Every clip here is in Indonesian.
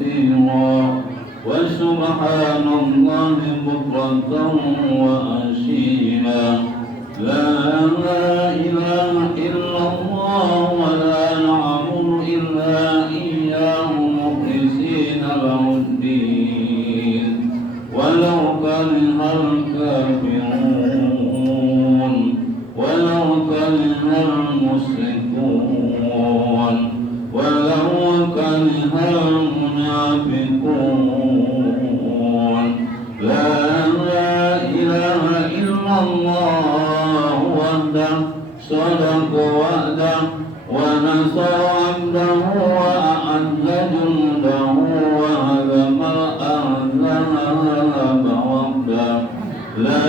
كثيرا وسبحان الله بكرة وأصيلا لا إله إلا الله ولا نعبد إلا إياه مخلصين له الدين ولو كره الكافرون ولو كره المشركون ولو كره المنافقون لا إله إلا الله وحده صدق وعده ونصر عبده وأعز جنده وهزم الأحزاب وحده لا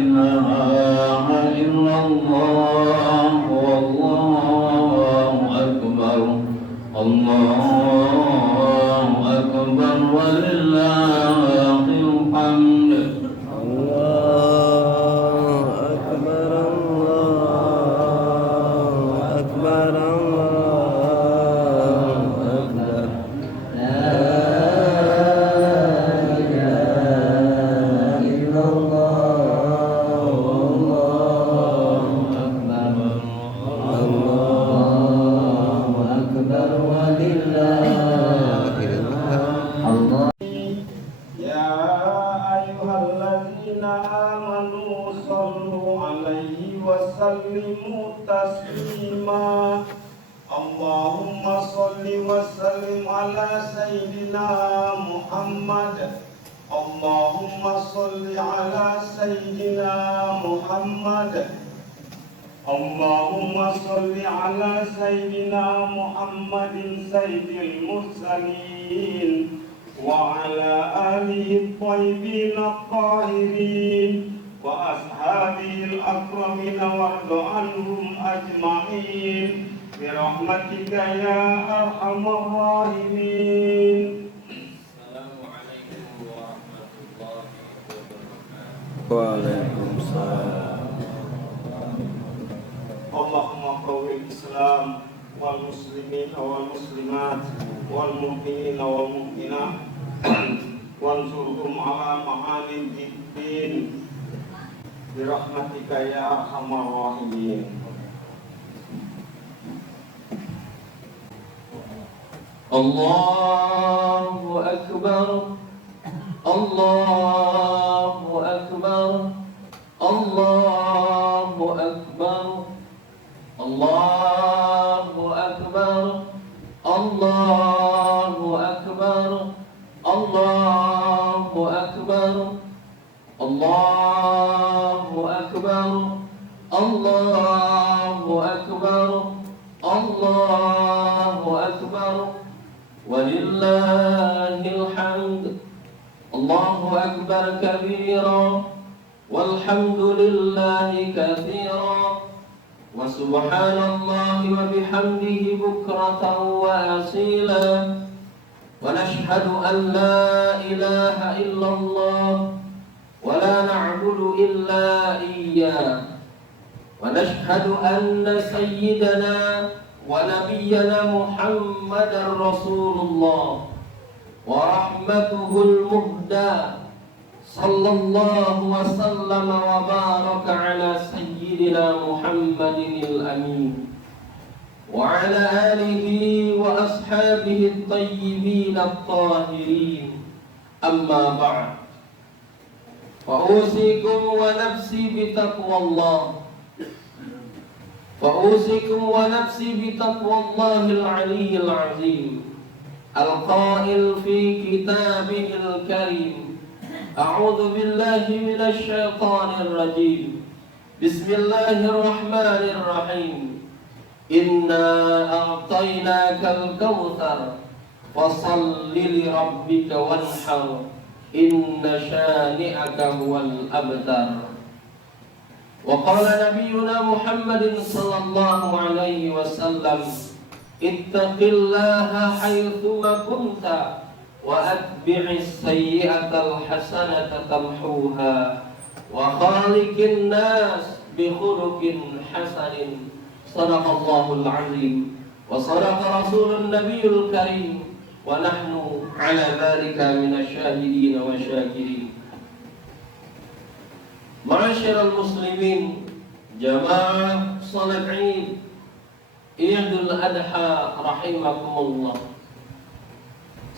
إله إلا الله والله أكبر الله أكبر ولله الحمد وسلموا تسليما اللهم صل وسلم على سيدنا محمد اللهم صل على سيدنا محمد اللهم صل على سيدنا محمد سيد المرسلين وعلى آله الطيبين الطاهرين وأصحابه الأكرمين وارض عنهم أجمعين برحمتك يا أرحم الراحمين. السلام عليكم ورحمة الله وبركاته. وعليكم السلام. اللهم قوي الإسلام والمسلمين والمسلمات والمؤمنين والمؤمنات وانصرهم على معاني الدين برحمتك يا أرحم الراحمين. الله أكبر الله أكبر الله أكبر الله أكبر الله أكبر الله أكبر الله أكبر الله أكبر الله أكبر ولله الحمد. الله أكبر كبيرا والحمد لله كثيرا وسبحان الله وبحمده بكرة وأصيلا ونشهد أن لا إله إلا الله ولا نعبد إلا إياه ونشهد أن سيدنا ونبينا محمد رسول الله ورحمته المهدى صلى الله وسلم وبارك على سيدنا محمد الأمين وعلى آله وأصحابه الطيبين الطاهرين أما بعد فأوصيكم ونفسي بتقوى الله فأوصيكم ونفسي بتقوى الله العلي العظيم القائل في كتابه الكريم أعوذ بالله من الشيطان الرجيم بسم الله الرحمن الرحيم إنا أعطيناك الكوثر فصل لربك وانحر إن شانئك هو الأبتر. وقال نبينا محمد صلى الله عليه وسلم اتق الله حيثما كنت وأتبع السيئة الحسنة تمحوها وخالق الناس بخلق حسن. صدق الله العظيم wa sadaqa rasulun nabiyul karim, wa nahnu ala dzalika minasyahidin wa syakirin. Ma'asyiral muslimin, jamaah salat Id Idul Adha rahimakumullah.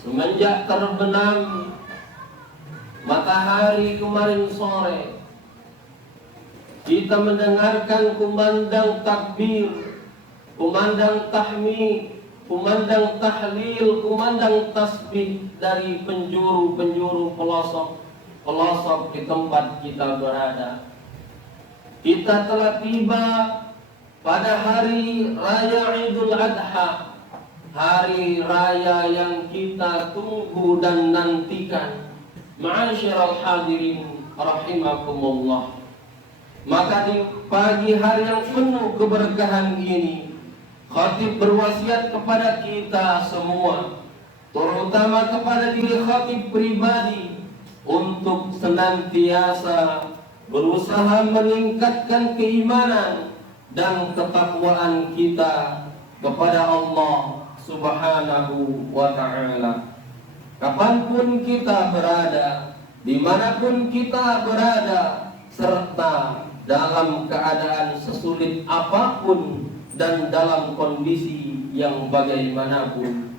Semenjak terbenam matahari kemarin sore, kita mendengarkan kumandang takbir, kumandang tahmid, kumandang tahlil, kumandang tasbih dari penjuru-penjuru pelosok di tempat kita berada. Kita telah tiba pada hari raya Idul Adha, hari raya yang kita tunggu dan nantikan. Ma'asyiral hadirin rahimakumullah. Maka di pagi hari yang penuh keberkahan ini, khatib berwasiat kepada kita semua, terutama kepada diri khatib pribadi, untuk senantiasa berusaha meningkatkan keimanan dan ketakwaan kita kepada Allah Subhanahu wa ta'ala. Kapanpun kita berada, dimanapun kita berada, serta dalam keadaan sesulit apapun dan dalam kondisi yang bagaimanapun,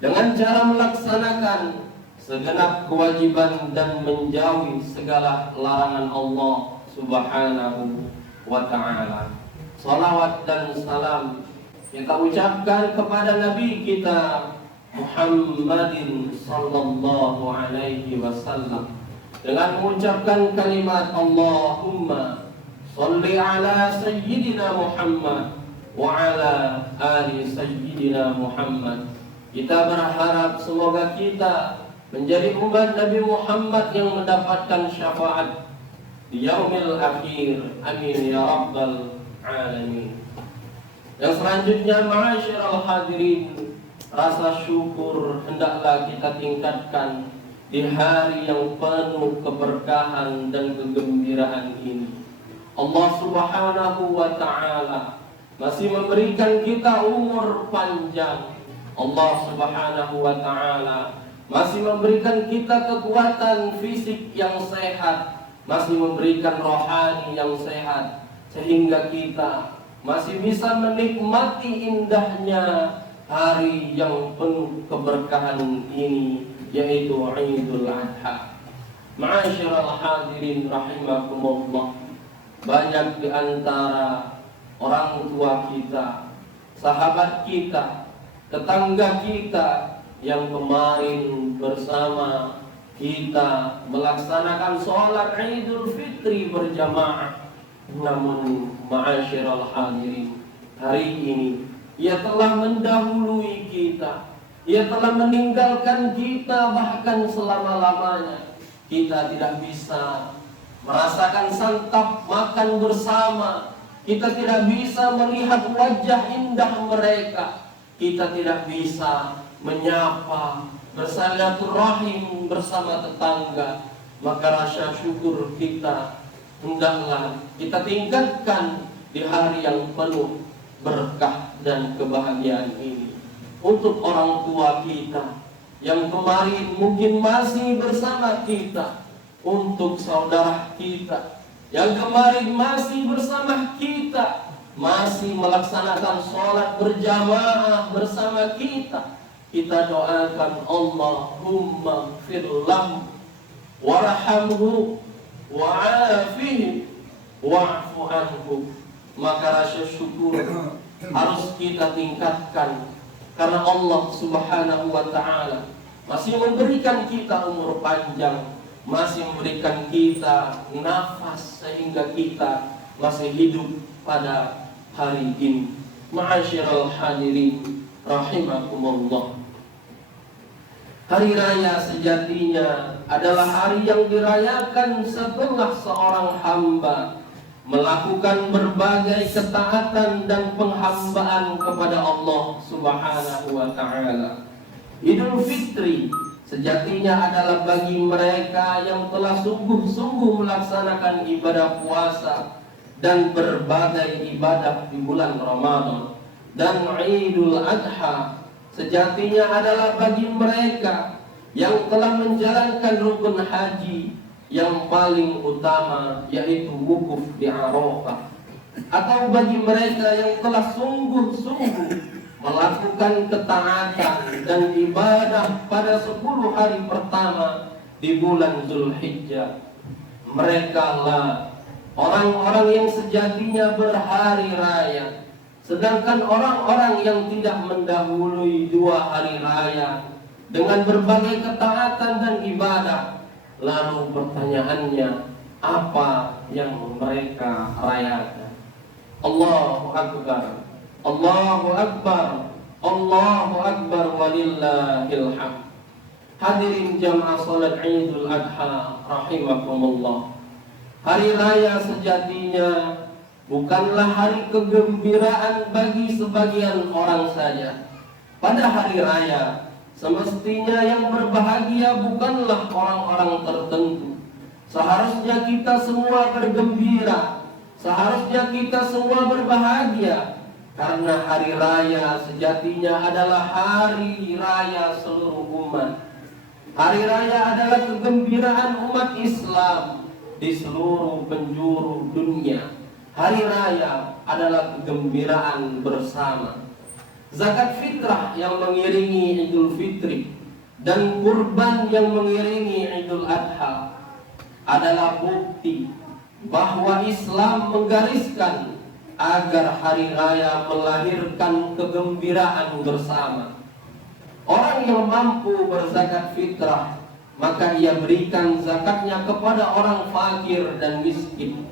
dengan cara melaksanakan segenap kewajiban dan menjauhi segala larangan Allah Subhanahu wa ta'ala. Salawat dan salam kita ucapkan kepada Nabi kita Muhammadin sallallahu alaihi wasallam dengan mengucapkan kalimat Allahumma sholli ala sayyidina Muhammad wa ala ali sayyidina Muhammad. Kita berharap semoga kita menjadi umat Nabi Muhammad yang mendapatkan syafaat di yaumil akhir. Amin ya rabbal alamin. Yang selanjutnya, ma'asyiral hadirin, rasa syukur hendaklah kita tingkatkan di hari yang penuh keberkahan dan kegembiraan ini. Allah Subhanahu wa ta'ala masih memberikan kita umur panjang. Allah Subhanahu wa ta'ala masih memberikan kita kekuatan fisik yang sehat, masih memberikan rohani yang sehat, sehingga kita masih bisa menikmati indahnya hari yang penuh keberkahan ini, yaitu Idul Adha. Ma'asyiral hadirin rahimakumullah, banyak di antara orang tua kita, sahabat kita, tetangga kita yang kemarin bersama kita melaksanakan sholat Idul Fitri berjamaah, namun ma'asyiral hadirin, hari ini ia telah mendahului kita, ia telah meninggalkan kita bahkan selama-lamanya. Kita tidak bisa merasakan santap makan bersama, kita tidak bisa melihat wajah indah mereka, kita tidak bisa menyapa, bersilaturahim bersama tetangga. Maka rasa syukur kita hendaklah kita tingkatkan di hari yang penuh berkah dan kebahagiaan ini. Untuk orang tua kita yang kemarin mungkin masih bersama kita, untuk saudara kita yang kemarin masih bersama kita, masih melaksanakan sholat berjamaah bersama kita, kita doakan Allahumma firlahu warhamhu wa'afihi wa'fu anhu. Maka rasa syukur harus kita tingkatkan, karena Allah Subhanahu wa ta'ala masih memberikan kita umur panjang, masih memberikan kita nafas, sehingga kita masih hidup pada hari ini. Ma'asyiral hadirin rahimakumullah, hari raya sejatinya adalah hari yang dirayakan setelah seorang hamba melakukan berbagai ketaatan dan penghambaan kepada Allah Subhanahu wa ta'ala. Idul Fitri sejatinya adalah bagi mereka yang telah sungguh-sungguh melaksanakan ibadah puasa dan berbagai ibadah di bulan Ramadan. dan Idul Adha sejatinya adalah bagi mereka yang telah menjalankan rukun haji yang paling utama, yaitu wukuf di Arafah, atau bagi mereka yang telah sungguh-sungguh melakukan ketaatan dan ibadah pada 10 hari pertama di bulan Zulhijjah. Mereka lah orang-orang yang sejatinya berhari raya, sedangkan orang-orang yang tidak mendahului 2 hari raya dengan berbagai ketaatan dan ibadah. Lalu pertanyaannya, apa yang mereka rayakan? Allahu Akbar, Allahu Akbar, Allahu Akbar, walillahil hamd. Hadirin jamaah salat Idul Adha rahimakumullah. Hari raya sejatinya bukanlah hari kegembiraan bagi sebagian orang saja. Pada hari raya semestinya yang berbahagia bukanlah orang-orang tertentu. Seharusnya kita semua bergembira, seharusnya kita semua berbahagia, karena hari raya sejatinya adalah hari raya seluruh umat. Hari raya adalah kegembiraan umat Islam di seluruh penjuru dunia. Hari raya adalah kegembiraan bersama. Zakat fitrah yang mengiringi Idul Fitri dan kurban yang mengiringi Idul Adha adalah bukti bahwa Islam menggariskan agar hari raya melahirkan kegembiraan bersama. Orang yang mampu berzakat fitrah, maka ia berikan zakatnya kepada orang fakir dan miskin.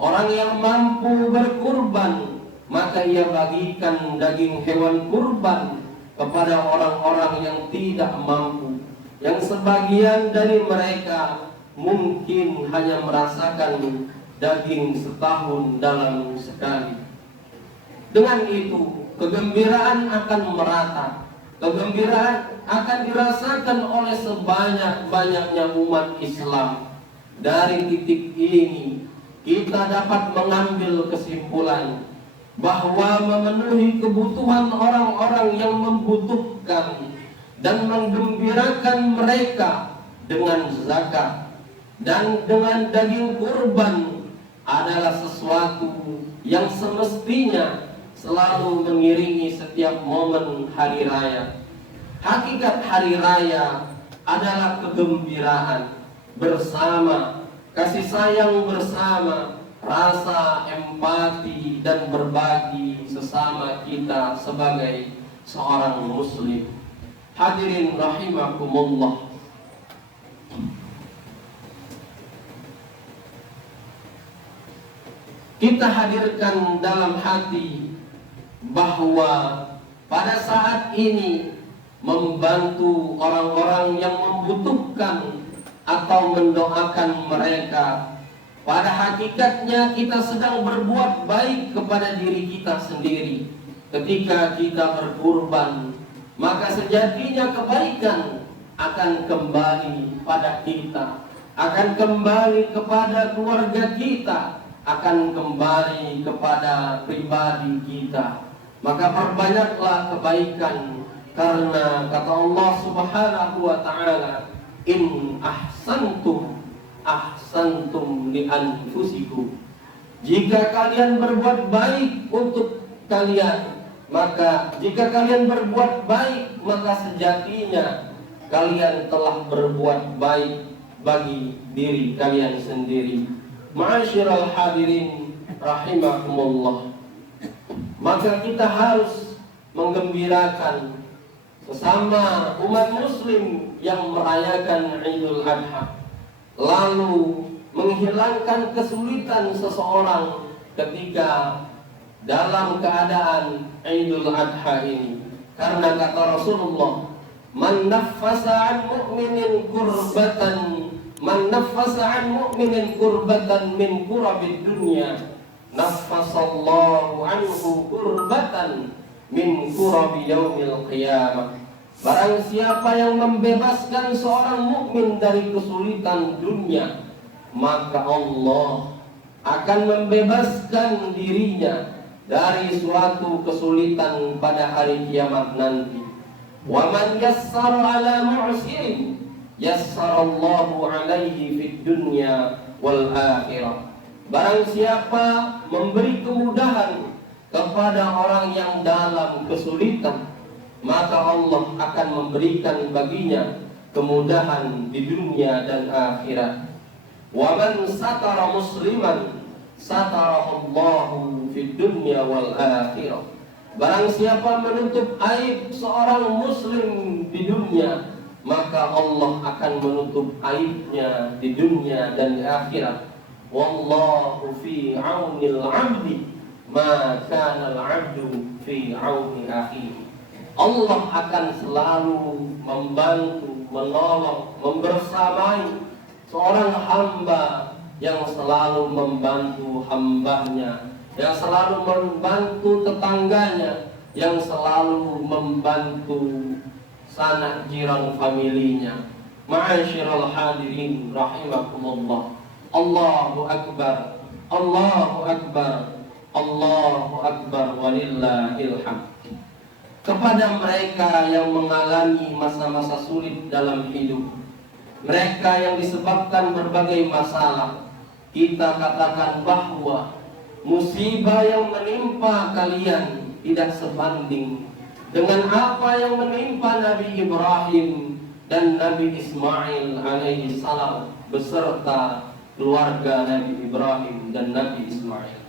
Orang yang mampu berkurban, maka ia bagikan daging hewan kurban kepada orang-orang yang tidak mampu, yang sebagian dari mereka mungkin hanya merasakan daging setahun dalam sekali. Dengan itu, kegembiraan akan merata. Kegembiraan akan dirasakan oleh sebanyak-banyaknya umat Islam. Dari titik ini kita dapat mengambil kesimpulan bahwa memenuhi kebutuhan orang-orang yang membutuhkan dan menggembirakan mereka dengan zakat dan dengan daging kurban adalah sesuatu yang semestinya selalu mengiringi setiap momen hari raya. Hakikat hari raya adalah kegembiraan bersama, kasih sayang bersama, rasa empati dan berbagi sesama kita sebagai seorang muslim. Hadirin rahimakumullah. Kita hadirkan dalam hati bahwa pada saat ini membantu orang-orang yang membutuhkan atau mendoakan mereka, pada hakikatnya kita sedang berbuat baik kepada diri kita sendiri. Ketika kita berkurban, maka sejatinya kebaikan akan kembali pada kita, akan kembali kepada keluarga kita, akan kembali kepada pribadi kita. Maka perbanyaklah kebaikan, karena kata Allah Subhanahu wa ta'ala, in ahsantum ahsantum li anfusikum. Jika kalian berbuat baik untuk kalian, maka jika kalian berbuat baik, maka sejatinya kalian telah berbuat baik bagi diri kalian sendiri. Ma'asyiral hadirin rahimakumullah. Maka kita harus menggembirakan sesama umat muslim yang merayakan Idul Adha, lalu menghilangkan kesulitan seseorang ketika dalam keadaan Idul Adha ini. Karena kata Rasulullah, man naffasa an mu'minin kurbatan, man naffasa an mu'minin kurbatan min kurabid dunya, naffasallahu anhu kurbatan min kurabi yaumil qiyamah. Barang siapa yang membebaskan seorang mukmin dari kesulitan dunia, maka Allah akan membebaskan dirinya dari suatu kesulitan pada hari kiamat nanti. Wa man yassara ala mu'sirin yassarallahu alaihi fid dunya wal akhirah. Barang siapa memberi kemudahan kepada orang yang dalam kesulitan, maka Allah akan memberikan baginya kemudahan di dunia dan akhirat. Wa man satara musliman satarahullahu fid dunya wal akhirah. Barang siapa menutup aib seorang muslim di dunia, maka Allah akan menutup aibnya di dunia dan di akhirat. Wallahu fi aunil 'abdi ma kana al-'abdu fi auni akhihi. Allah akan selalu membantu, menolong, membersamai seorang hamba yang selalu membantu hambanya, yang selalu membantu tetangganya, yang selalu membantu sanak jiran familinya. Ma'asyiral hadirin rahimakumullah. Allahu akbar, Allahu akbar, Allahu akbar, walillahil hamd. Kepada mereka yang mengalami masa-masa sulit dalam hidup, mereka yang disebabkan berbagai masalah, kita katakan bahwa musibah yang menimpa kalian tidak sebanding dengan apa yang menimpa Nabi Ibrahim dan Nabi Ismail alaihi salam beserta keluarga Nabi Ibrahim dan Nabi Ismail.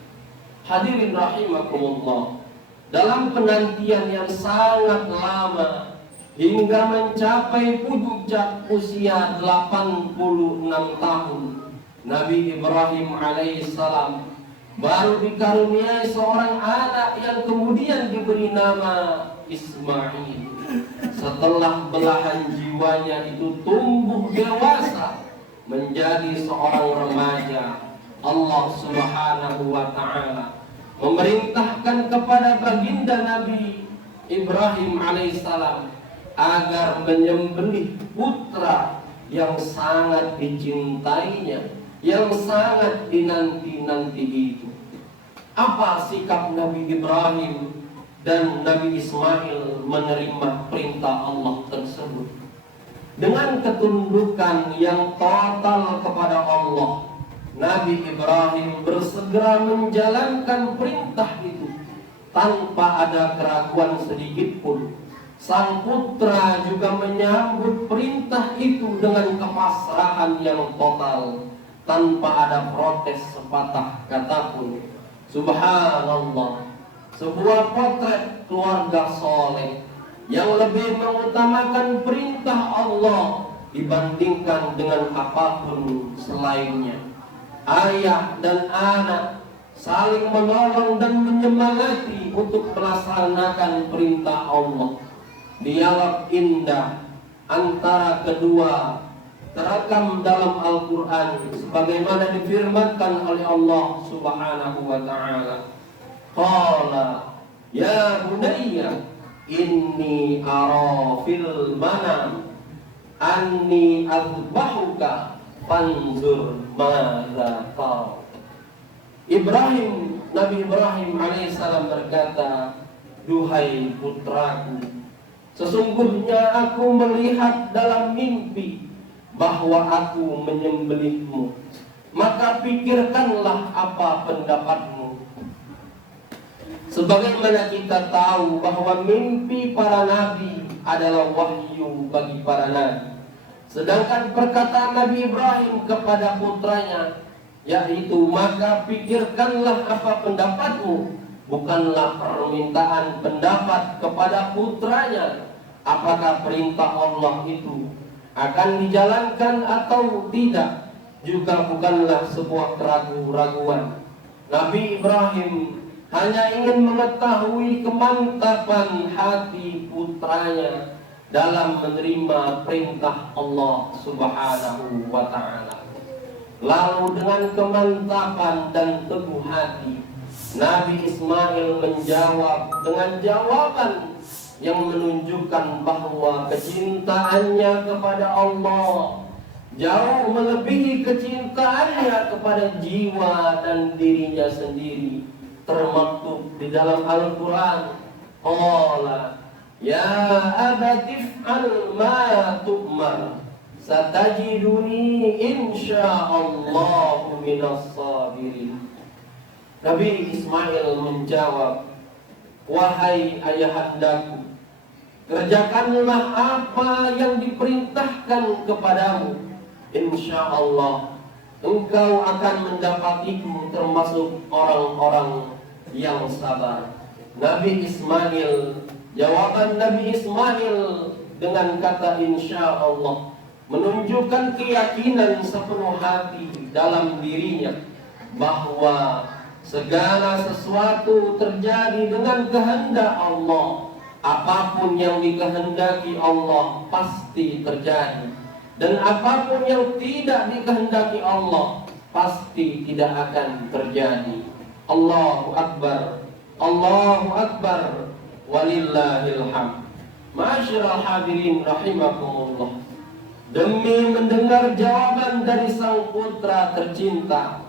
Hadirin rahimakumullah, dalam penantian yang sangat lama hingga mencapai puncak usia 86 tahun, Nabi Ibrahim alaihissalam baru dikaruniai seorang anak yang kemudian diberi nama Ismail. Setelah belahan jiwanya itu tumbuh dewasa menjadi seorang remaja, Allah Subhanahu wa ta'ala memerintahkan kepada baginda Nabi Ibrahim alaihissalam agar menyembelih putra yang sangat dicintainya, yang sangat dinanti-nanti itu. Apa sikap Nabi Ibrahim dan Nabi Ismail menerima perintah Allah tersebut? Dengan ketundukan yang total kepada Allah, Nabi Ibrahim bersegera menjalankan perintah itu tanpa ada keraguan sedikit pun. Sang putra juga menyambut perintah itu dengan kepasrahan yang total, tanpa ada protes sepatah kata pun. Subhanallah, sebuah potret keluarga soleh yang lebih mengutamakan perintah Allah dibandingkan dengan apapun selainnya. Ayah dan anak saling menolong dan menyemangati untuk melaksanakan perintah Allah. Dialog indah antara kedua terekam dalam Al-Quran sebagaimana difirmankan oleh Allah Subhanahu wa ta'ala. Qala ya bunayya inni ara fil manam anni azbahuka fanzur madza tara. Nabi Ibrahim alaihissalam berkata, duhai putraku, sesungguhnya aku melihat dalam mimpi bahwa aku menyembelihmu, maka pikirkanlah apa pendapatmu. Sebagaimana kita tahu bahwa mimpi para nabi adalah wahyu bagi para nabi, sedangkan perkataan Nabi Ibrahim kepada putranya yaitu maka pikirkanlah apa pendapatmu, bukanlah permintaan pendapat kepada putranya apakah perintah Allah itu akan dijalankan atau tidak, juga bukanlah sebuah keraguan-raguan. Nabi Ibrahim hanya ingin mengetahui kemantapan hati putranya dalam menerima perintah Allah Subhanahu wa ta'ala. Lalu dengan kemantapan dan teguh hati, Nabi Ismail menjawab dengan jawaban yang menunjukkan bahwa kecintaannya kepada Allah jauh melebihi kecintaannya kepada jiwa dan dirinya sendiri. termaktub di dalam Al-Quran. Qala ya abatif al ma tu'mar satajiduni insyaallahu minas sabirin. Nabi Ismail menjawab, wahai ayahandaku, kerjakanlah apa yang diperintahkan kepadamu. Insyaallah engkau akan mendapatiku termasuk orang-orang yang sabar. Nabi Ismail, jawaban Nabi Ismail dengan kata insyaallah menunjukkan keyakinan sepenuh hati dalam dirinya bahwa segala sesuatu terjadi dengan kehendak Allah. Apapun yang dikehendaki Allah pasti terjadi, dan apapun yang tidak dikehendaki Allah pasti tidak akan terjadi. Allahu Akbar, Allahu Akbar, walillahil hamd. Ma'asyiral hadirin rahimakumullah. Demi mendengar jawaban dari sang putra tercinta,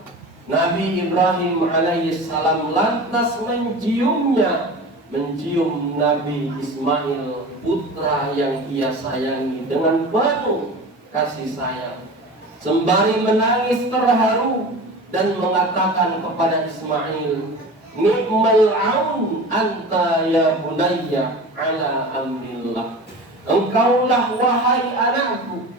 Nabi Ibrahim alaihissalam lantas mencium Nabi Ismail, putra yang ia sayangi, dengan penuh kasih sayang, sembari menangis terharu dan mengatakan kepada Ismail, ni'mal aun anta ya bunayya ala amrillah. Engkaulah wahai anakku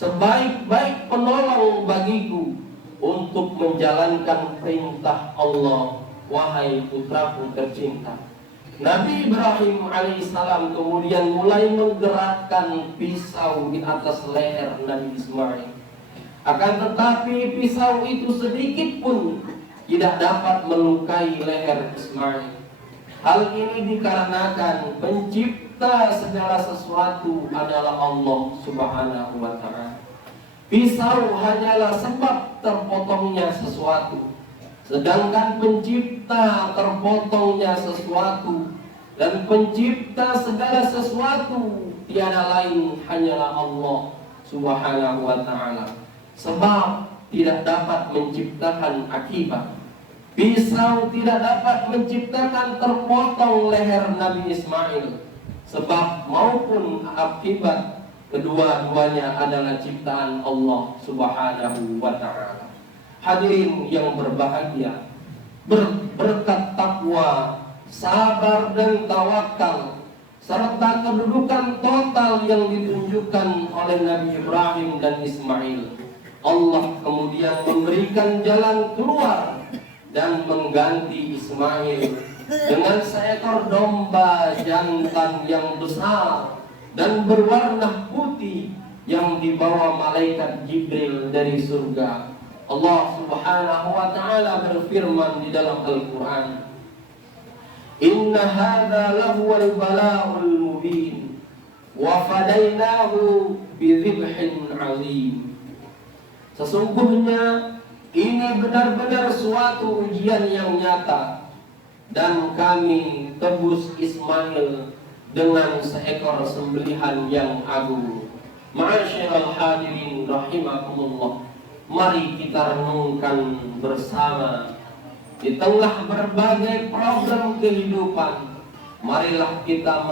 sebaik-baik penolong bagiku untuk menjalankan perintah Allah, wahai putraku tercinta. Nabi Ibrahim alaihissalam kemudian mulai menggerakkan pisau di atas leher Nabi Ismail. Akan tetapi pisau itu sedikit pun tidak dapat melukai leher Ismail. Hal ini dikarenakan pencipta segala sesuatu adalah Allah Subhanahu wa ta'ala. Pisau hanyalah sebab terpotongnya sesuatu, sedangkan pencipta terpotongnya sesuatu, dan pencipta segala sesuatu tiada lain hanyalah Allah Subhanahu wa ta'ala. Sebab tidak dapat menciptakan akibat. Pisau tidak dapat menciptakan terpotong leher Nabi Ismail, sebab maupun akibat kedua-duanya adalah ciptaan Allah Subhanahu wa ta'ala. Hadirin yang berbahagia, berkat takwa, sabar dan tawakal, serta kedudukan total yang ditunjukkan oleh Nabi Ibrahim dan Ismail, Allah kemudian memberikan jalan keluar dan mengganti Ismail dengan seekor domba jantan yang besar dan berwarna putih yang dibawa malaikat Jibril dari surga. Allah Subhanahu wa ta'ala berfirman di dalam Al-Quran, inna hadza lahuwal bala'ul mubin wa fadainahu bidzibhin 'azim. Sesungguhnya ini benar-benar suatu ujian yang nyata, dan kami tebus Ismail dengan seekor sembelihan yang agung. Ma'asyiral hadirin rahimakumullah, mari kita renungkan bersama di tengah berbagai problem kehidupan. Marilah kita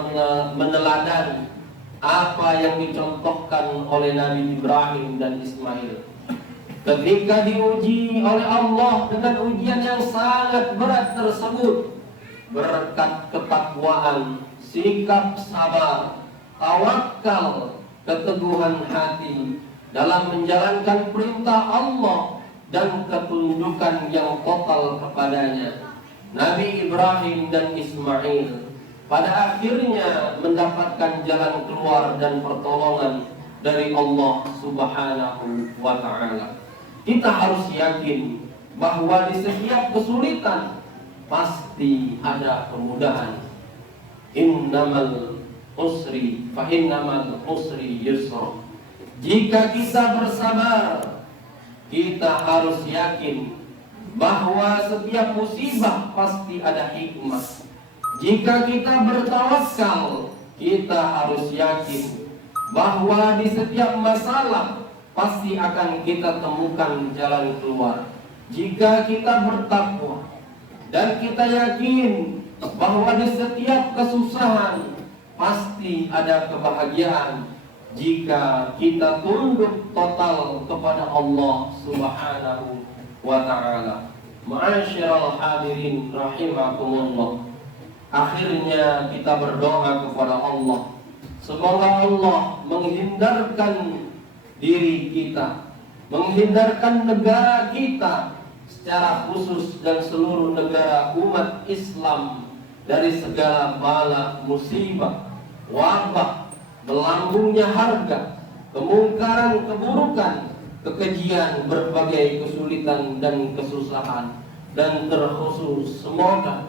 meneladani apa yang dicontohkan oleh Nabi Ibrahim dan Ismail ketika diuji oleh Allah dengan ujian yang sangat berat tersebut. Berkat ketakwaan, sikap sabar, tawakal, keteguhan hati dalam menjalankan perintah Allah dan ketundukan yang total kepadanya, Nabi Ibrahim dan Ismail pada akhirnya mendapatkan jalan keluar dan pertolongan dari Allah Subhanahu wa ta'ala. Kita harus yakin bahwa di setiap kesulitan pasti ada kemudahan. Innamal usri fa innamal usri yusra. Jika kita bersabar, kita harus yakin bahwa setiap musibah pasti ada hikmah. Jika kita bertawakal, kita harus yakin bahwa di setiap masalah pasti akan kita temukan jalan keluar. Jika kita bertakwa, Dan kita yakin bahwa di setiap kesusahan pasti ada kebahagiaan jika kita tunduk total kepada Allah Subhanahu wa ta'ala. Ma'asyiral hadirin rahimakumullah. Akhirnya kita berdoa kepada Allah, semoga Allah menghindarkan diri kita, menghindarkan negara kita secara khusus dan seluruh negara umat Islam dari segala bala musibah, wabah, melambungnya harga, kemungkaran, keburukan, kekejian, berbagai kesulitan dan kesusahan. Dan terkhusus semoga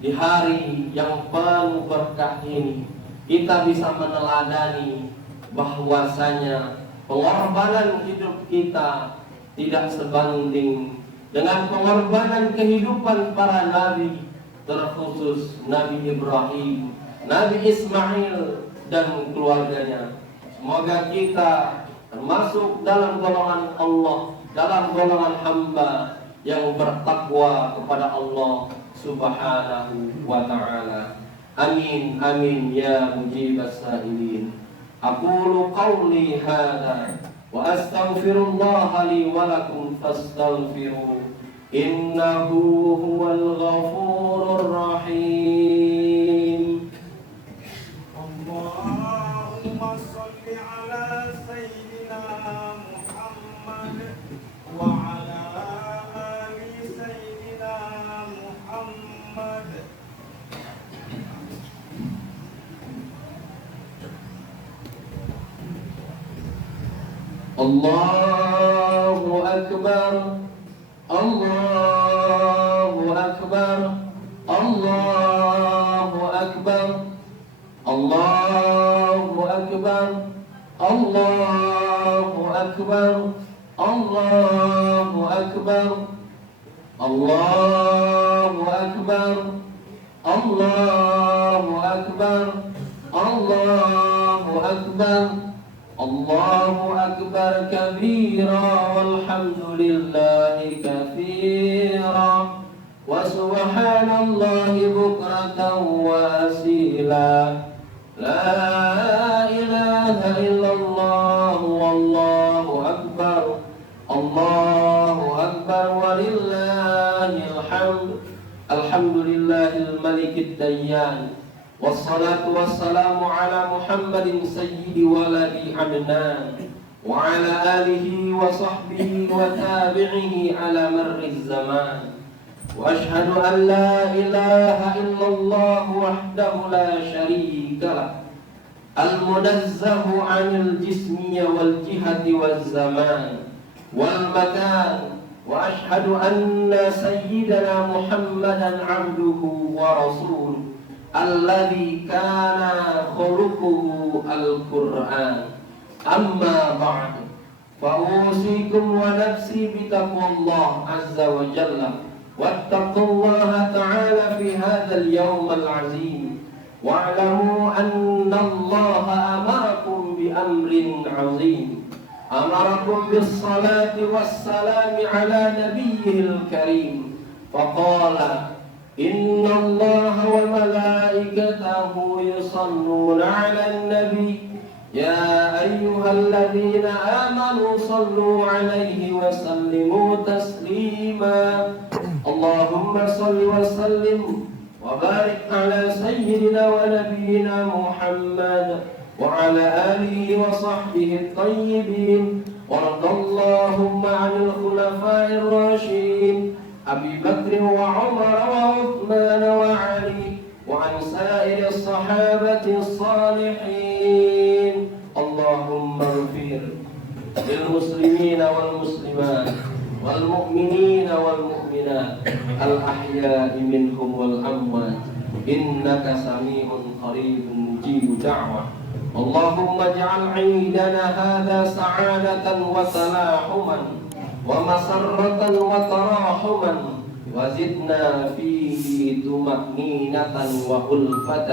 di hari yang penuh berkah ini kita bisa meneladani bahwasanya pengorbanan hidup kita tidak sebanding dengan pengorbanan kehidupan para nabi, terkhusus Nabi Ibrahim, Nabi Ismail dan keluarganya. Semoga kita termasuk dalam golongan Allah, dalam golongan hamba yang bertakwa kepada Allah Subhanahu wa ta'ala. Amin amin ya mujibas sa'ilin. Aqulu qawli hadha wa astaghfirullah li wa lakum fastaghfiruh innahu huwal ghafurur rahim. Allahumma shalli ala sayyidina Muhammad wa ala ali sayyidina Muhammad. Allahu akbar, Allahu akbar, Allahu akbar, Allahu akbar, Allahu akbar, Allahu akbar, Allahu akbar, Allahu akbar, Allahu akbar. Allahu akbar kabira walhamdulillahi katsira wa subhanallahi bukratan wa asila. La ilaha illallah wallahu akbar. Allahu akbar walillahil hamd. Alhamdulillahil malikid dayyan. Wassalatu wassalamu ala Muhammadin sayyidi waladi adnan wa ala alihi wa sahbihi wa tabi'ihi ala marri zaman. Wa ashhadu an la ilaha illallah wahdahu la sharika lah, al-munazzahu 'anil jismiyya wal jihati wal zaman wal makan. Wa ashhadu anna sayyidana Muhammadan 'abduhu wa rasuluh alladzi kana khuluquhu al-Qur'an. Amma ba'du, fa usikum wa nafsi bi taqwallah azza wa jalla wattaqullaha ta'ala fi hadzal yawm al-'azim wa'lamu anna Allaha amarakum bi amrin 'azim. Amarakum bis salati was salami ala nabiyyil karim faqala إن الله وملائكته يصلون على النبي يا أيها الذين آمنوا صلوا عليه وسلموا تسليما. اللهم صل وسلم وبارك على سيدنا ونبينا محمد وعلى آله وصحبه الطيبين. وارض اللهم عن الخلفاء الراشدين أبي بكر وعمر وعثمان وعلي وعن سائر الصحابة الصالحين. اللهم اغفر للمسلمين والمسلمات والمؤمنين والمؤمنات الأحياء منهم والأموات إنك سميع قريب مجيب دعوة. اللهم اجعل عيدنا هذا سعادة وتلاحما ومسرة وتراحما وزدنا فيه طمأنينة وألفة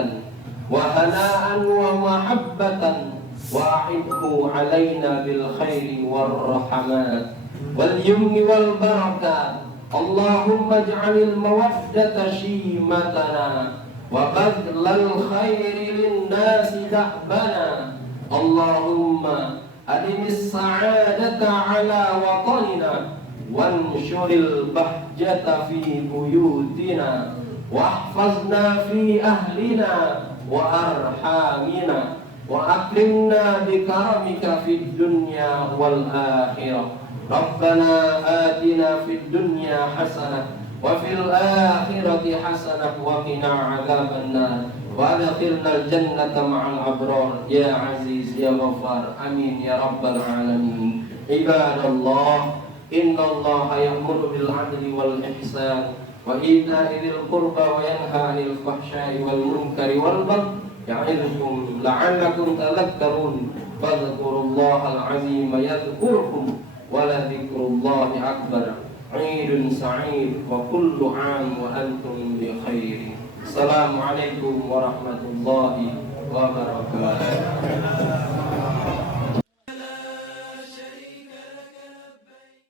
وهناء ومحبة وأعده علينا بالخير والرحمات واليمن والبركات اللهم اجعل المودة شيمتنا وبذل الخير للناس دأبنا. اللهم أدم السعادة على وطننا وانشر البهجة في بيوتنا واحفظنا في أهلنا وأرحامنا وأكرمنا بكرمك في الدنيا والآخرة. ربنا آتنا في الدنيا حسنة وفي الآخرة حسنة وقنا عذاب النار وأدخلنا الجنة مع الأبرار يا عزيز يا غفار آمين يا رب العالمين. عباد الله إن الله يأمر بالعدل والإحسان وإيتاء ذي القربى وينهى عن الفحشاء والمنكر والبغي يعظكم لعلكم تذكرون فاذكروا الله العظيم يذكركم ولذكر الله أكبر. عيد سعيد وكل عام وأنتم بخير. السلام عليكم ورحمة الله وبركاته.